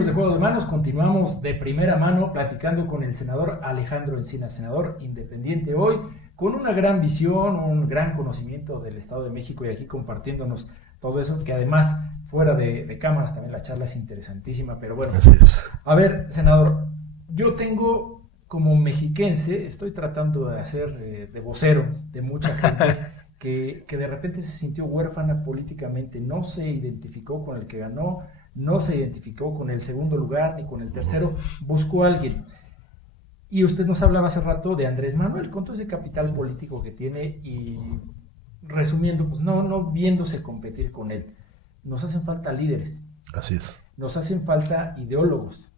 amigos de Juego de Manos, continuamos de primera mano platicando con el senador Alejandro Encinas, senador independiente hoy, con una gran visión, un gran conocimiento del Estado de México y aquí compartiéndonos todo eso, que además fuera de cámaras también la charla es interesantísima, pero bueno. Así es. A ver, senador, yo tengo como mexiquense, estoy tratando de hacer de vocero de mucha gente que de repente se sintió huérfana políticamente, no se identificó con el que ganó, no se identificó con el segundo lugar ni con el tercero, buscó a alguien. Y usted nos hablaba hace rato de Andrés Manuel, con todo ese capital político que tiene y resumiendo, pues no viéndose competir con él. Nos hacen falta líderes. Así es. Nos hacen falta ideólogos.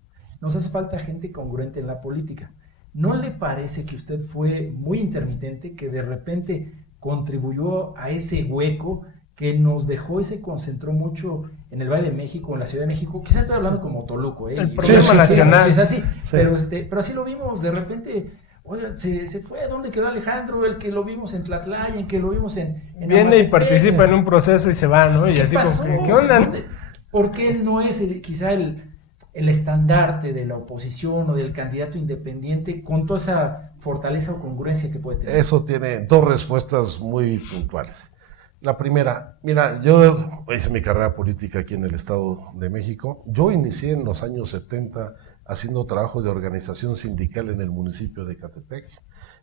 Nos hace falta gente congruente en la política. ¿No le parece que usted fue muy intermitente, que de repente contribuyó a ese hueco que nos dejó y se concentró mucho en el Valle de México, en la Ciudad de México? Quizás estoy hablando como Toluco, el problema nacional. Sí, es así, sí. Pero así lo vimos de repente. Oiga, se fue. ¿Dónde quedó Alejandro? El que lo vimos en Tlatlaya, el que lo vimos en Viene Amatepec, y participa en un proceso y se va, ¿no? Y así pasó? como, ¿qué onda? ¿Por qué él no es quizá el estandarte de la oposición o del candidato independiente con toda esa fortaleza o congruencia que puede tener? Eso tiene dos respuestas muy puntuales. La primera, mira, yo hice mi carrera política aquí en el Estado de México. Yo inicié en los años 70 haciendo trabajo de organización sindical en el municipio de Ecatepec.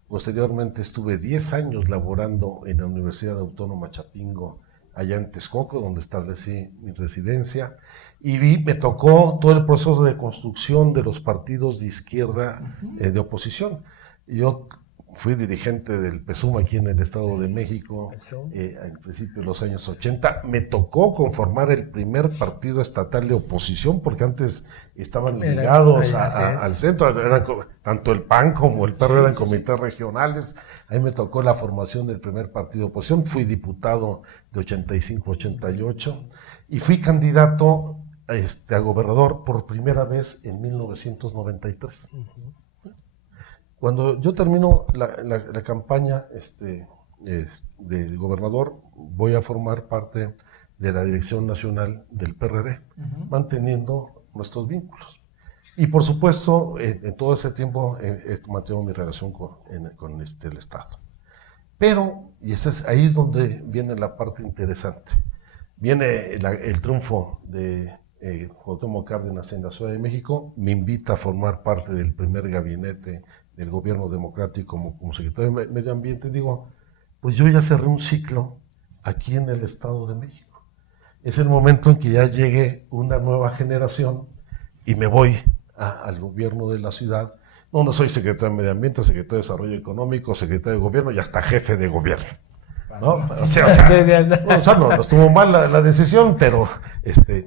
Posteriormente estuve 10 años laborando en la Universidad Autónoma Chapingo, allá en Texcoco, donde establecí mi residencia, y me tocó todo el proceso de construcción de los partidos de izquierda de oposición. Yo fui dirigente del PSUM aquí en el Estado de México al principio de los años 80. Me tocó conformar el primer partido estatal de oposición, porque antes estaban ligados al centro. Tanto el PAN como el PRD eran comités regionales. Ahí me tocó la formación del primer partido de oposición. Fui diputado de 85 a 88 y fui candidato a gobernador por primera vez en 1993. Cuando yo termino la campaña de gobernador, voy a formar parte de la dirección nacional del PRD, manteniendo nuestros vínculos. Y por supuesto, en todo ese tiempo mantengo mi relación con el Estado. Pero, y ahí es donde viene la parte interesante, viene el triunfo de Cuauhtémoc Cárdenas en la Ciudad de México, me invita a formar parte del primer gabinete del gobierno democrático como secretario de Medio Ambiente. Digo, pues yo ya cerré un ciclo aquí en el Estado de México. Es el momento en que ya llegue una nueva generación y me voy al gobierno de la ciudad. No soy secretario de Medio Ambiente, secretario de Desarrollo Económico, secretario de Gobierno y hasta jefe de gobierno. ¿No? O sea, no estuvo mal la decisión, pero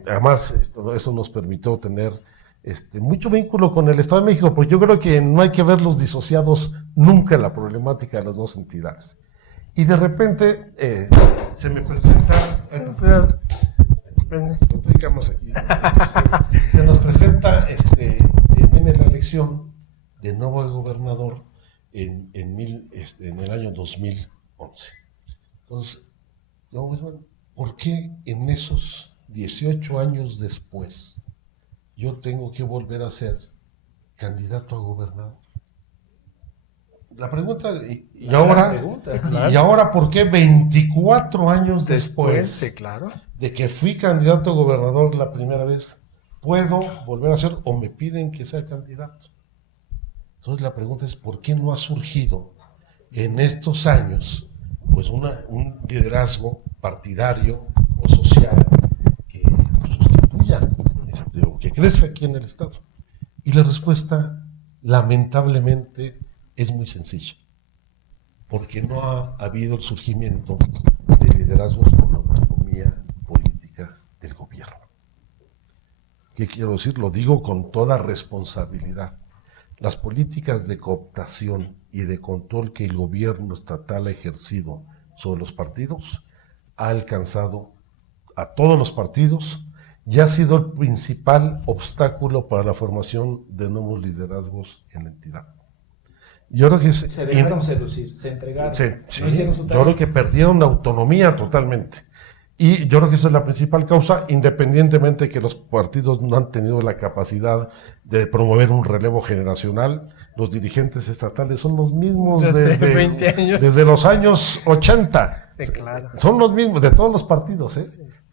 además eso nos permitió tener mucho vínculo con el Estado de México, porque yo creo que no hay que verlos disociados nunca la problemática de las dos entidades. Y de repente se me presenta, se nos presenta, viene la elección de nuevo gobernador en el año 2011. Entonces, ¿por qué en esos 18 años después yo tengo que volver a ser candidato a gobernador? La pregunta, ¿y ahora por qué 24 años después de que fui candidato a gobernador la primera vez, puedo volver a ser o me piden que sea candidato? Entonces la pregunta es, ¿por qué no ha surgido en estos años pues un liderazgo partidario o social que sustituya o que crezca aquí en el Estado? Y la respuesta, lamentablemente, es muy sencilla. Porque no ha habido el surgimiento de liderazgos con la autonomía política del gobierno. ¿Qué quiero decir? Lo digo con toda responsabilidad. Las políticas de cooptación y de control que el gobierno estatal ha ejercido sobre los partidos ha alcanzado a todos los partidos y ha sido el principal obstáculo para la formación de nuevos liderazgos en la entidad. Yo creo que se dejaron seducir, se entregaron. Sí, yo creo que perdieron la autonomía totalmente. Y yo creo que esa es la principal causa, independientemente de que los partidos no han tenido la capacidad de promover un relevo generacional. Los dirigentes estatales son los mismos Desde 20 años. desde los años 80. Claro. Son los mismos de todos los partidos.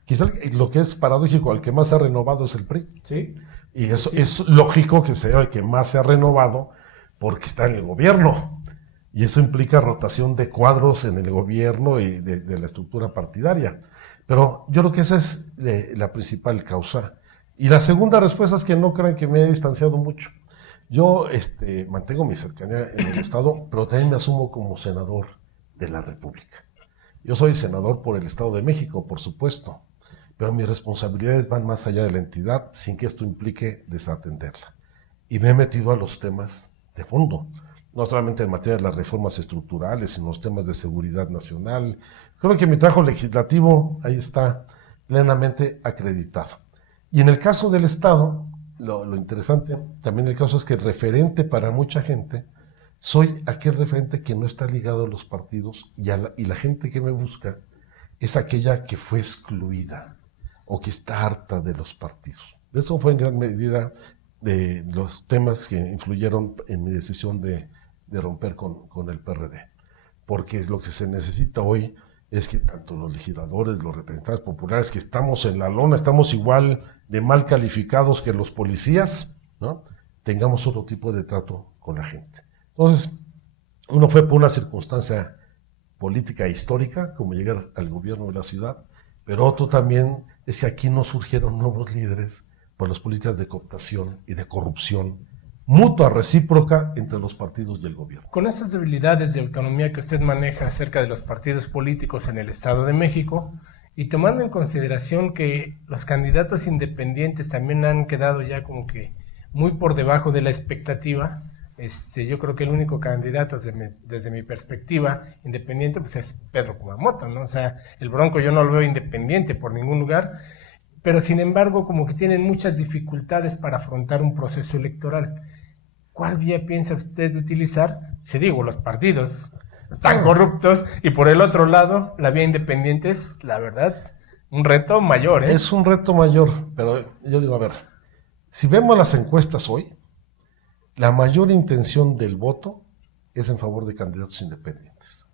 Quizá lo que es paradójico, el que más se ha renovado es el PRI. Sí. Y eso es lógico que sea el que más se ha renovado porque está en el gobierno. Y eso implica rotación de cuadros en el gobierno y de la estructura partidaria. Pero yo creo que esa es la principal causa. Y la segunda respuesta es que no crean que me he distanciado mucho. Yo mantengo mi cercanía en el Estado, pero también me asumo como senador de la República. Yo soy senador por el Estado de México, por supuesto, pero mis responsabilidades van más allá de la entidad sin que esto implique desatenderla. Y me he metido a los temas de fondo, no solamente en materia de las reformas estructurales, sino los temas de seguridad nacional. Creo que mi trabajo legislativo ahí está plenamente acreditado. Y en el caso del Estado, lo interesante también el caso es que el referente para mucha gente, soy aquel referente que no está ligado a los partidos y la gente que me busca es aquella que fue excluida o que está harta de los partidos. Eso fue en gran medida de los temas que influyeron en mi decisión de romper con el PRD. Porque lo que se necesita hoy es que tanto los legisladores, los representantes populares que estamos en la lona, estamos igual de mal calificados que los policías, ¿no? Tengamos otro tipo de trato con la gente. Entonces, uno fue por una circunstancia política e histórica, como llegar al gobierno de la ciudad, pero otro también es que aquí no surgieron nuevos líderes por las políticas de cooptación y de corrupción mutua, recíproca entre los partidos y el gobierno. Con estas debilidades de autonomía que usted maneja acerca de los partidos políticos en el Estado de México, y tomando en consideración que los candidatos independientes también han quedado ya como que muy por debajo de la expectativa, yo creo que el único candidato desde mi perspectiva independiente pues es Pedro Kumamoto, ¿no? O sea, el Bronco yo no lo veo independiente por ningún lugar, pero sin embargo como que tienen muchas dificultades para afrontar un proceso electoral. ¿Cuál vía piensa usted utilizar? Si digo, los partidos están corruptos y por el otro lado, la vía independiente es, la verdad, un reto mayor, ¿eh? Es un reto mayor, pero yo digo, a ver, si vemos las encuestas hoy, la mayor intención del voto es en favor de candidatos independientes.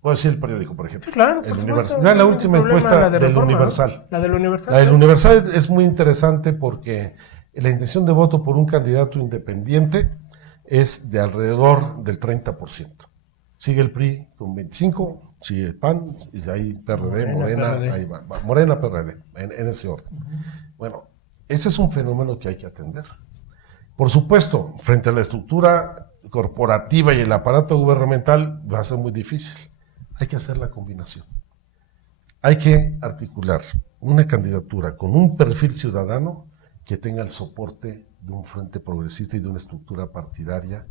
Puedo decir el periódico, por ejemplo. Sí, claro, por el supuesto. Vean la última encuesta del Reforma, Universal. ¿no? La del Universal. La del Universal es muy interesante porque la intención de voto por un candidato independiente es de alrededor del 30%. Sigue el PRI con 25%, sigue el PAN, y ahí Morena, PRD. ahí va, Morena, PRD, en ese orden. Bueno, ese es un fenómeno que hay que atender. Por supuesto, frente a la estructura corporativa y el aparato gubernamental va a ser muy difícil. Hay que hacer la combinación. Hay que articular una candidatura con un perfil ciudadano que tenga el soporte de un frente progresista y de una estructura partidaria,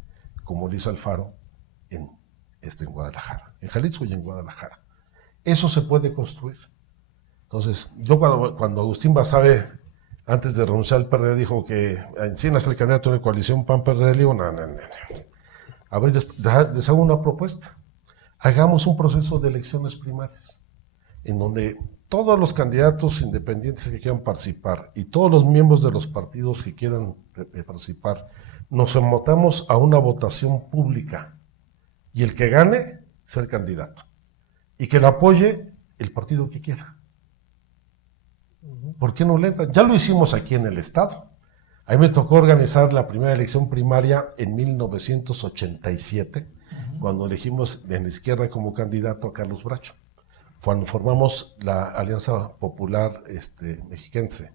como lo hizo Alfaro en Guadalajara, en Jalisco y en Guadalajara. Eso se puede construir. Entonces, yo cuando Agustín Basabe, antes de renunciar al PRD, dijo que Encinas el candidato de coalición PAN-PRD, le digo, no. A ver, les hago una propuesta. Hagamos un proceso de elecciones primarias, en donde todos los candidatos independientes que quieran participar y todos los miembros de los partidos que quieran participar, nos sometamos a una votación pública y el que gane sea el candidato y que lo apoye el partido que quiera. ¿Por qué no le entra? Ya lo hicimos aquí en el Estado. A mí me tocó organizar la primera elección primaria en 1987, cuando elegimos en la izquierda como candidato a Carlos Bracho. Cuando formamos la Alianza Popular Mexiquense,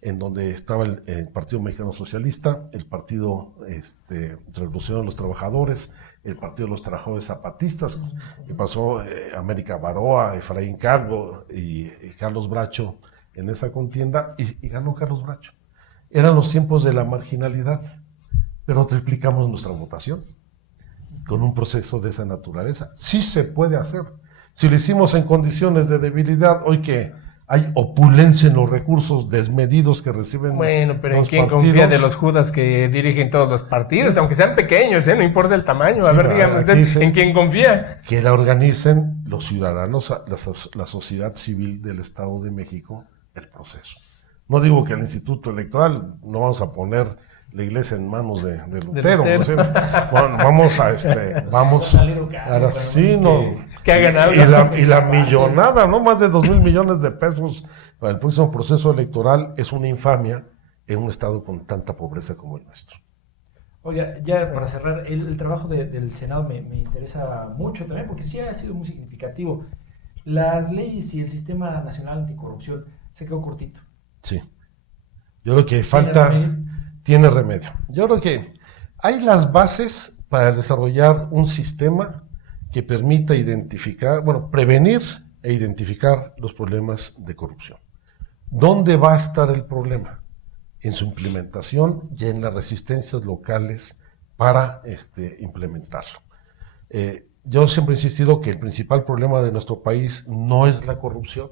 en donde estaba el Partido Mexicano Socialista, el Partido Revolucionario de los Trabajadores, el Partido de los Trabajadores Zapatistas, que pasó América Baroa, Efraín Calvo y Carlos Bracho en esa contienda, y ganó Carlos Bracho. Eran los tiempos de la marginalidad, pero triplicamos nuestra votación con un proceso de esa naturaleza. Sí se puede hacer. Si lo hicimos en condiciones de debilidad, hoy que hay opulencia en los recursos desmedidos que reciben. Bueno, pero ¿en los quién partidos. confía de los Judas que dirigen todos los partidos? Aunque sean pequeños, no importa el tamaño. Sí, a ver, dígame usted, dice ¿en quién confía? Que la organicen los ciudadanos, la sociedad civil del Estado de México, el proceso. No digo que el Instituto Electoral, no vamos a poner la iglesia en manos de Lutero. ¿No? Sí, bueno, vamos ahora sí, no. Que hagan algo. Y la millonada, ¿no? Más de 2,000 millones de pesos para el próximo proceso electoral es una infamia en un estado con tanta pobreza como el nuestro. Oiga, ya para cerrar, el trabajo del Senado me interesa mucho también porque sí ha sido muy significativo. Las leyes y el Sistema Nacional Anticorrupción se quedó cortito. Sí. Yo creo que tiene remedio. Yo creo que hay las bases para desarrollar un sistema que permita prevenir e identificar los problemas de corrupción. ¿Dónde va a estar el problema? En su implementación y en las resistencias locales para implementarlo. Yo siempre he insistido que el principal problema de nuestro país no es la corrupción,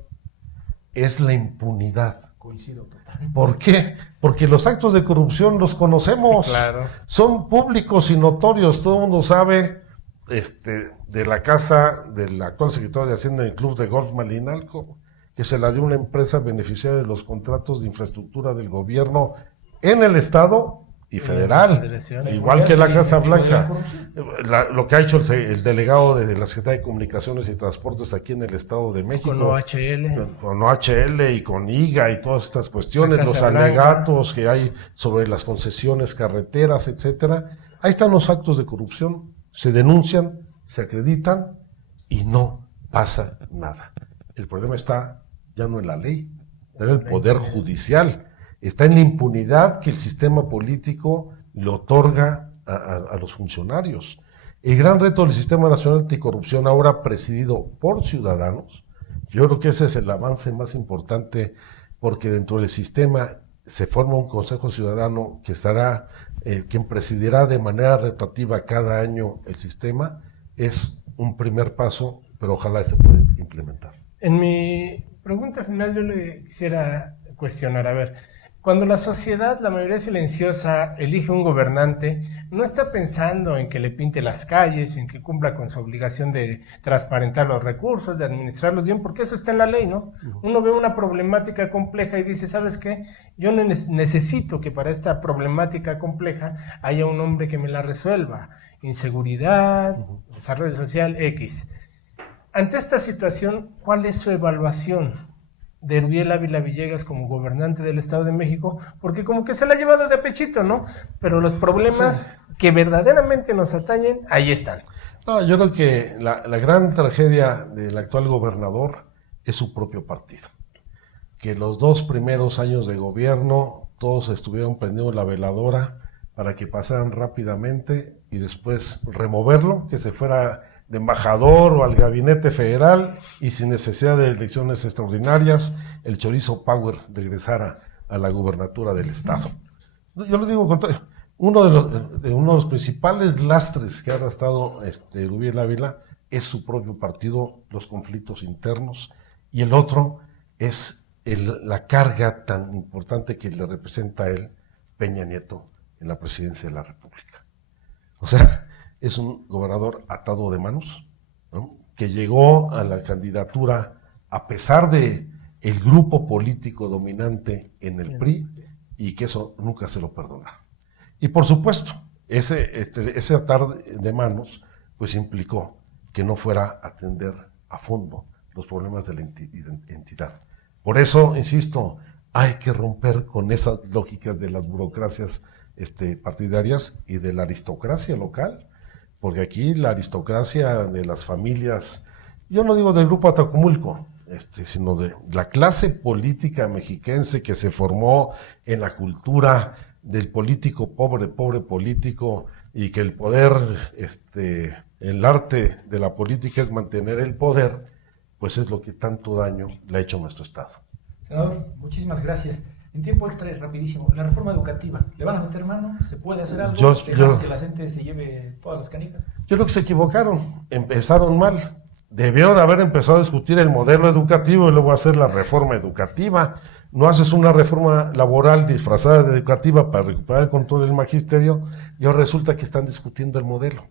es la impunidad. Coincido totalmente. ¿Por qué? Porque los actos de corrupción los conocemos, Claro. Son públicos y notorios, todo el mundo sabe de la casa del actual secretario de Hacienda del Club de Golf Malinalco, que se la dio una empresa beneficiaria de los contratos de infraestructura del gobierno en el estado y federal, igual que la Casa Blanca. Lo que ha hecho el delegado de la Secretaría de Comunicaciones y Transportes aquí en el Estado de México. Con OHL. Con OHL y con IGA y todas estas cuestiones, los alegatos que hay sobre las concesiones carreteras, etcétera. Ahí están los actos de corrupción, se denuncian, se acreditan y no pasa nada. El problema está ya no en la ley, está en el Poder Judicial. Está en la impunidad que el sistema político le otorga a los funcionarios. El gran reto del Sistema Nacional Anticorrupción, ahora presidido por ciudadanos, yo creo que ese es el avance más importante, porque dentro del sistema se forma un Consejo Ciudadano que estará, quien presidirá de manera rotativa cada año el sistema. Es un primer paso, pero ojalá se pueda implementar. En mi pregunta final yo le quisiera cuestionar, a ver, cuando la sociedad, la mayoría silenciosa, elige un gobernante, no está pensando en que le pinte las calles, en que cumpla con su obligación de transparentar los recursos, de administrarlos bien, porque eso está en la ley, ¿no? Uno ve una problemática compleja y dice, ¿sabes qué? Yo necesito que para esta problemática compleja haya un hombre que me la resuelva. Inseguridad, desarrollo social, X. Ante esta situación, ¿cuál es su evaluación de Erubiel Ávila Villegas como gobernante del Estado de México? Porque como que se la ha llevado de pechito, ¿no? Pero los problemas que verdaderamente nos atañen, ahí están. No, yo creo que la gran tragedia del actual gobernador es su propio partido. Que los 2 primeros años de gobierno todos estuvieron prendiendo la veladora para que pasaran rápidamente y después removerlo, que se fuera de embajador o al gabinete federal y sin necesidad de elecciones extraordinarias, el chorizo power regresara a la gubernatura del estado. Yo les digo, uno de los principales lastres que ha arrastrado Erubiel Ávila es su propio partido, los conflictos internos, y el otro es la carga tan importante que le representa a él, Peña Nieto, en la presidencia de la República. O sea, es un gobernador atado de manos, ¿no? Que llegó a la candidatura a pesar de el grupo político dominante en el PRI y que eso nunca se lo perdonará. Y por supuesto, ese atar de manos pues implicó que no fuera a atender a fondo los problemas de la entidad. Por eso, insisto, hay que romper con esas lógicas de las burocracias partidarias y de la aristocracia local. Porque aquí la aristocracia de las familias, yo no digo del grupo Atacomulco, sino de la clase política mexiquense que se formó en la cultura del político pobre político, y que el poder, el arte de la política es mantener el poder, pues es lo que tanto daño le ha hecho a nuestro Estado. Senador, muchísimas gracias. En tiempo extra es rapidísimo. La reforma educativa, ¿le van a meter mano? ¿Se puede hacer algo? ¿Dejamos que la gente se lleve todas las canicas? Yo creo que se equivocaron, empezaron mal. debieron haber empezado a discutir el modelo educativo y luego hacer la reforma educativa. No haces una reforma laboral disfrazada de educativa para recuperar el control del magisterio y ahora resulta que están discutiendo el modelo.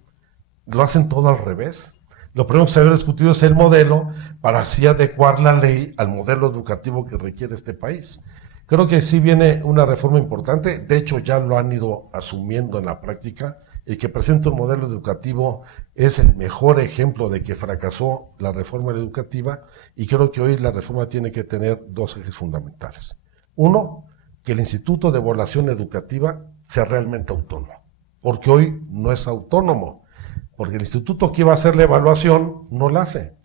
Lo hacen todo al revés. Lo primero que se debe discutir es el modelo para así adecuar la ley al modelo educativo que requiere este país. Creo que sí viene una reforma importante, de hecho ya lo han ido asumiendo en la práctica. El que presenta un modelo educativo es el mejor ejemplo de que fracasó la reforma educativa y creo que hoy la reforma tiene que tener dos ejes fundamentales. Uno, que el Instituto de Evaluación Educativa sea realmente autónomo, porque hoy no es autónomo, porque el instituto que iba a hacer la evaluación no la hace.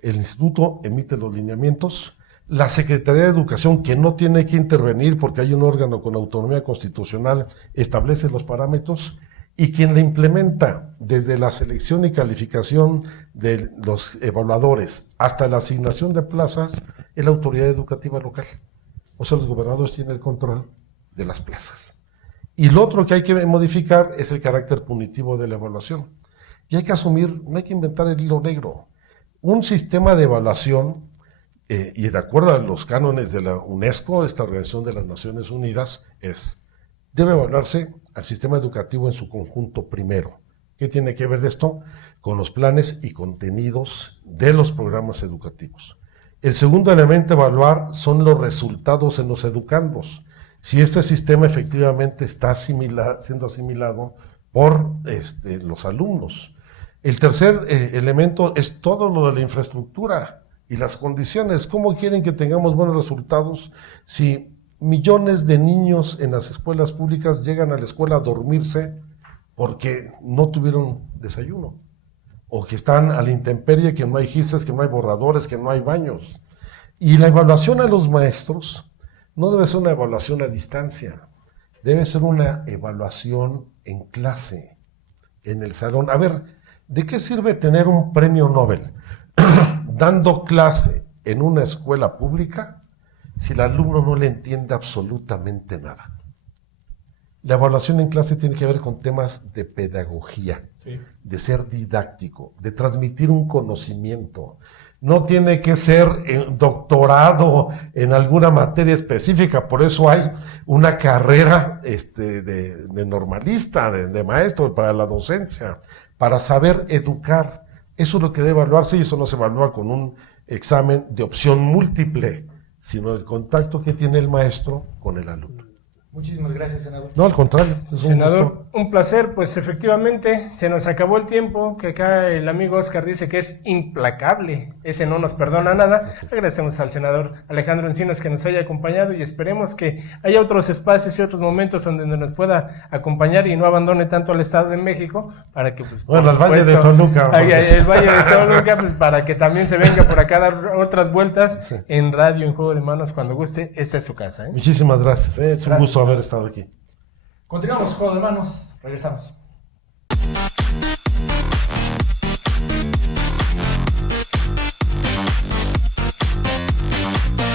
El instituto emite los lineamientos, la Secretaría de Educación, que no tiene que intervenir porque hay un órgano con autonomía constitucional, establece los parámetros, y quien la implementa desde la selección y calificación de los evaluadores hasta la asignación de plazas es la autoridad educativa local. O sea, los gobernadores tienen el control de las plazas. Y lo otro que hay que modificar es el carácter punitivo de la evaluación. Y hay que asumir, no hay que inventar el hilo negro. Un sistema de evaluación, y de acuerdo a los cánones de la UNESCO, esta Organización de las Naciones Unidas, debe evaluarse al sistema educativo en su conjunto primero. ¿Qué tiene que ver esto? Con los planes y contenidos de los programas educativos. El segundo elemento a evaluar son los resultados en los educandos. Si este sistema efectivamente está siendo asimilado por los alumnos. El tercer elemento es todo lo de la infraestructura y las condiciones. ¿Cómo quieren que tengamos buenos resultados si millones de niños en las escuelas públicas llegan a la escuela a dormirse porque no tuvieron desayuno? O que están a la intemperie, que no hay gises, que no hay borradores, que no hay baños. Y la evaluación a los maestros no debe ser una evaluación a distancia, debe ser una evaluación en clase, en el salón. A ver, ¿de qué sirve tener un premio Nobel dando clase en una escuela pública si el alumno no le entiende absolutamente nada? La evaluación en clase tiene que ver con temas de pedagogía, sí, de ser didáctico, de transmitir un conocimiento. No tiene que ser doctorado en alguna materia específica, por eso hay una carrera de normalista, de maestro para la docencia, para saber educar. Eso es lo que debe evaluarse y eso no se evalúa con un examen de opción múltiple, sino el contacto que tiene el maestro con el alumno. Muchísimas gracias, senador. No, al contrario. Senador, un placer. Pues efectivamente se nos acabó el tiempo, que acá el amigo Oscar dice que es implacable, ese no nos perdona nada. Agradecemos al senador Alejandro Encinas que nos haya acompañado y esperemos que haya otros espacios y otros momentos donde nos pueda acompañar y no abandone tanto al Estado de México para que pues bueno, el Valle de Toluca, el Valle de Toluca, pues para que también se venga por acá a dar otras vueltas, sí, en radio, en Juego de Manos, cuando guste. Esta es su casa. Muchísimas gracias. Es un gusto haber estado aquí. Continuamos, Juego de Manos, regresamos.